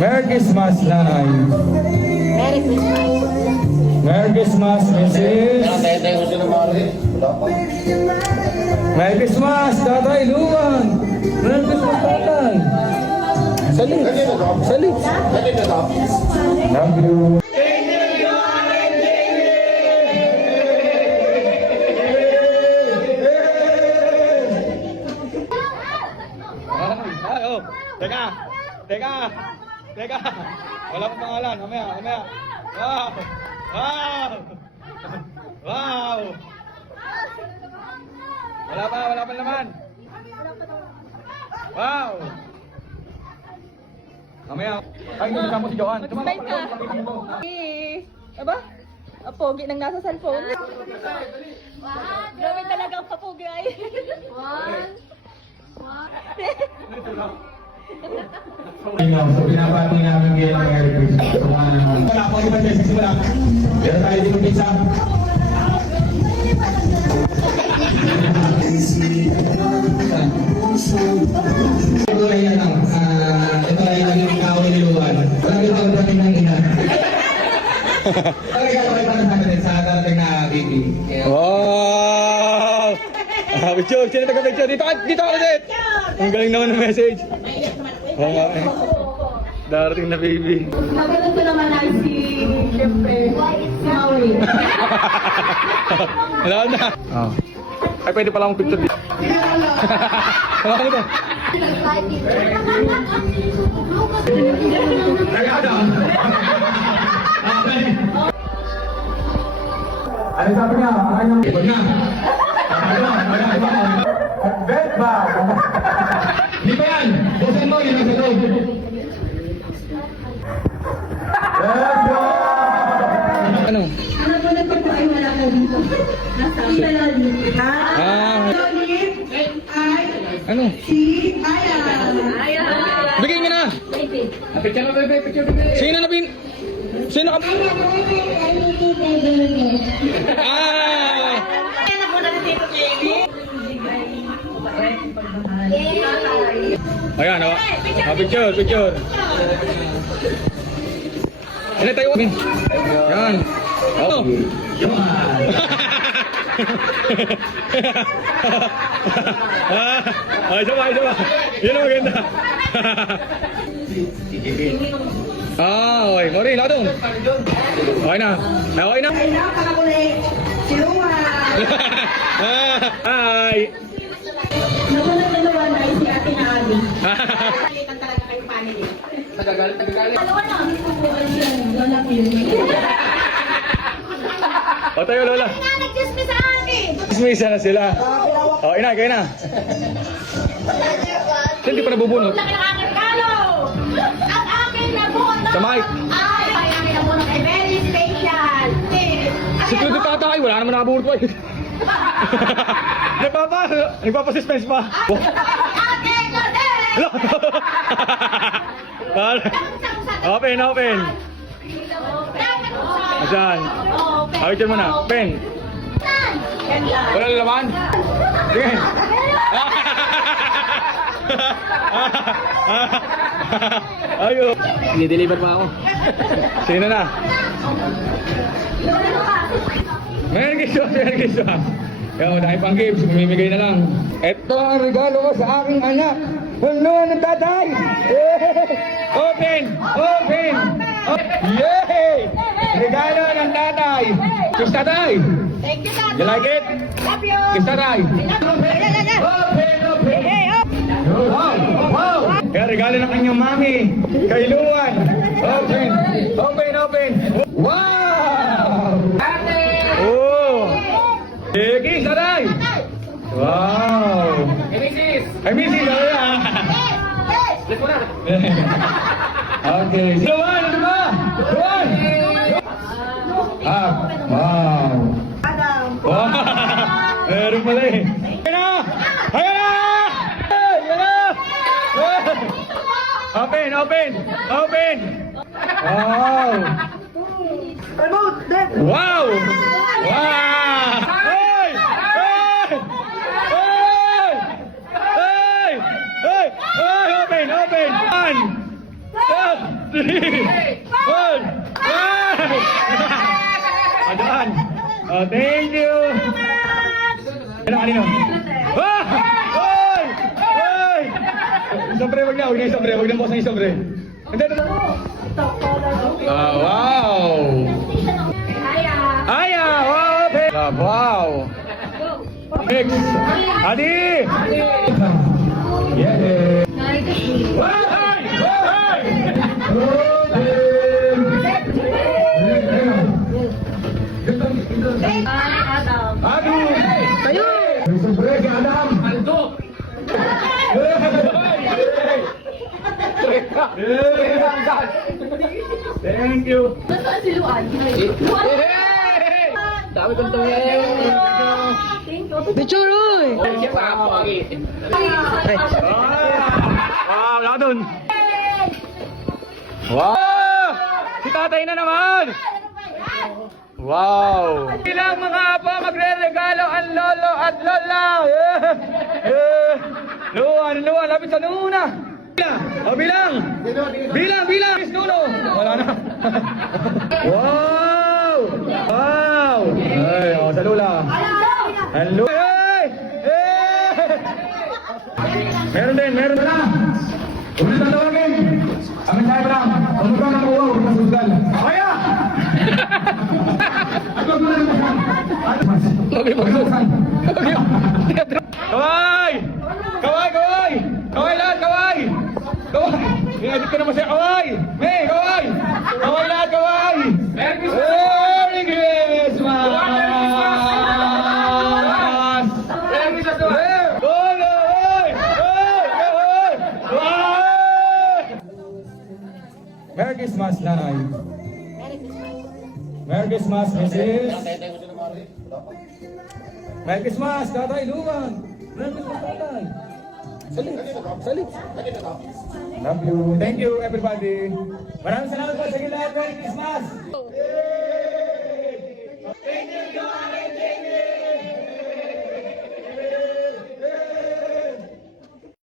Merry Christmas, Nanay. Merry Christmas. Merry Christmas, Mrs. Merry Christmas, Tatay Luan. Merry Christmas, Tatay. Salit. Salit. Love you. Oh, teka. Teka. Teka. Wala pang pangalan. Mamaya, mamaya. Wow. Wow. Wow. Wala pa naman. Wow. Mamaya. Ay, hindi kasama si Joanne. Mag-smile ka. Aba? Pogi nang nasa cellphone. Grabe talaga ang papogi ay. So, pinapati namin ngayon ang Merry Christmas. Wala po iba sa simula. Pero tayo din ng pizza. Ito ay ito ay naging kaaway ni Luan. Walang ito ang dating ng ina. Talaga ko ito natin sa dating na baby. Wow! Picture! Sino taga-picture? Dito ka ulit! Ang galing naman ng message. Oo nga eh. Darating na baby. Magalang ko naman ay si, siyempre, si Maui. Wala na. Oh. Ay, pwede pala akong picture dito. Wala ka nito. Ano sabi niya? Ipag na. Bet ba? Di ba yan? Busan mo yun ang sagot. Ano? Ano po na po ay wala ka dito? Nasa ang talalim. Ano? Si Aya. Bigay nga na! Picture na, bebe, picture. Sino na bin? Sino ka? Ah! Ano po na dito, baby? Ayan, oh. Picture. Ano tayo? Yan. Oh. Ay, isa pa. Yun ang maganda. Okay. Maureen, lakadong. Okay na. Okay na. Hi. Nakunan na naman ay si Ate na Ali. Palitan talaga kayo family. Nagagalit. Dalawa na. Lola ko yun. O tayo, Lola. Nag-chismis sa akin! Ismisa na sila. O, ina, kayo na. Hindi pa nabubunot. Laki ng aking regalo! Ang aking nabunot! Sa mic. Ay, ang aking nabunot ay very special! Security tatay, wala naman nakabunot pa yun. Nagpapa-suspense pa. Aking nabunot! Open. Asan? Awitin mo na. Pen. Wala laman? Sige. Ayo. I-deliver pa ako. Sino na? Merry Christmas. Yo, dahil pang gifts, mamimigay na lang. Ito ang regalo ko sa aking anak. Hulungan ng tatay! Open! Yay! Regalo ng tatay! Kiss tatay! Thank you, Dad! You like it? Love you! Kiss tatay! Wow! Kaya regalo ng kanyang mami kay Luan. Open! Wow! Oh! Kiss tatay! Wow! Ay, Mrs. Okay. Luan, ano ba? Luan! Wow! Wow! Meron pala eh. Ayan na! Open! Wow! Wow! Hey! Open! 3, 1. Adaan. Oh, thank you. Ano kanino? Ah! Hoy! Hoy! Isobre, wag na. Huwag na isobre. Huwag na boss na isobre. Hindi, ito. Ah, wow! Aya! Wow! Wow! Next! Adi! Yeah! Hoy! Hoy! Adi! Kayo! Isobre kay Adam! Aldo! Thank you! Nasaan si Luan? Dami kong tumingin! Thank you. Bichuroy! Wow, wala dun! Wow! Si tatay na naman! Wow! Ilang mga apa magre-regalo ang lolo at lola! Luan, luan, lapit sa nuna! O bilang! Bilang, bilang! Is nuno! Wala na! Wow! Wow! Ay, o, sa lula! Hello! Hey! Hey! Meron din, meron na! Ulit na tawagin! Amin tayo lang! Pumunta ng uwa, huwag na sugal! Kaya! Kaway! Kaway, kaway! Kaway lahat, kaway! Kaway! I-edit ko naman siya, kaway! May, kaway! Kaway lahat, kaway! Merry Christmas! Merry Christmas! Oy, oy! Oy, oy! Oy! Merry Christmas, nanay! Merry Christmas, Mrs. Merry Christmas, Tatay Luman. Merry Christmas, Tatay. Salit, salit. Love you. Thank you, everybody. Maraming salamat po sa inyo lahat. Merry Christmas.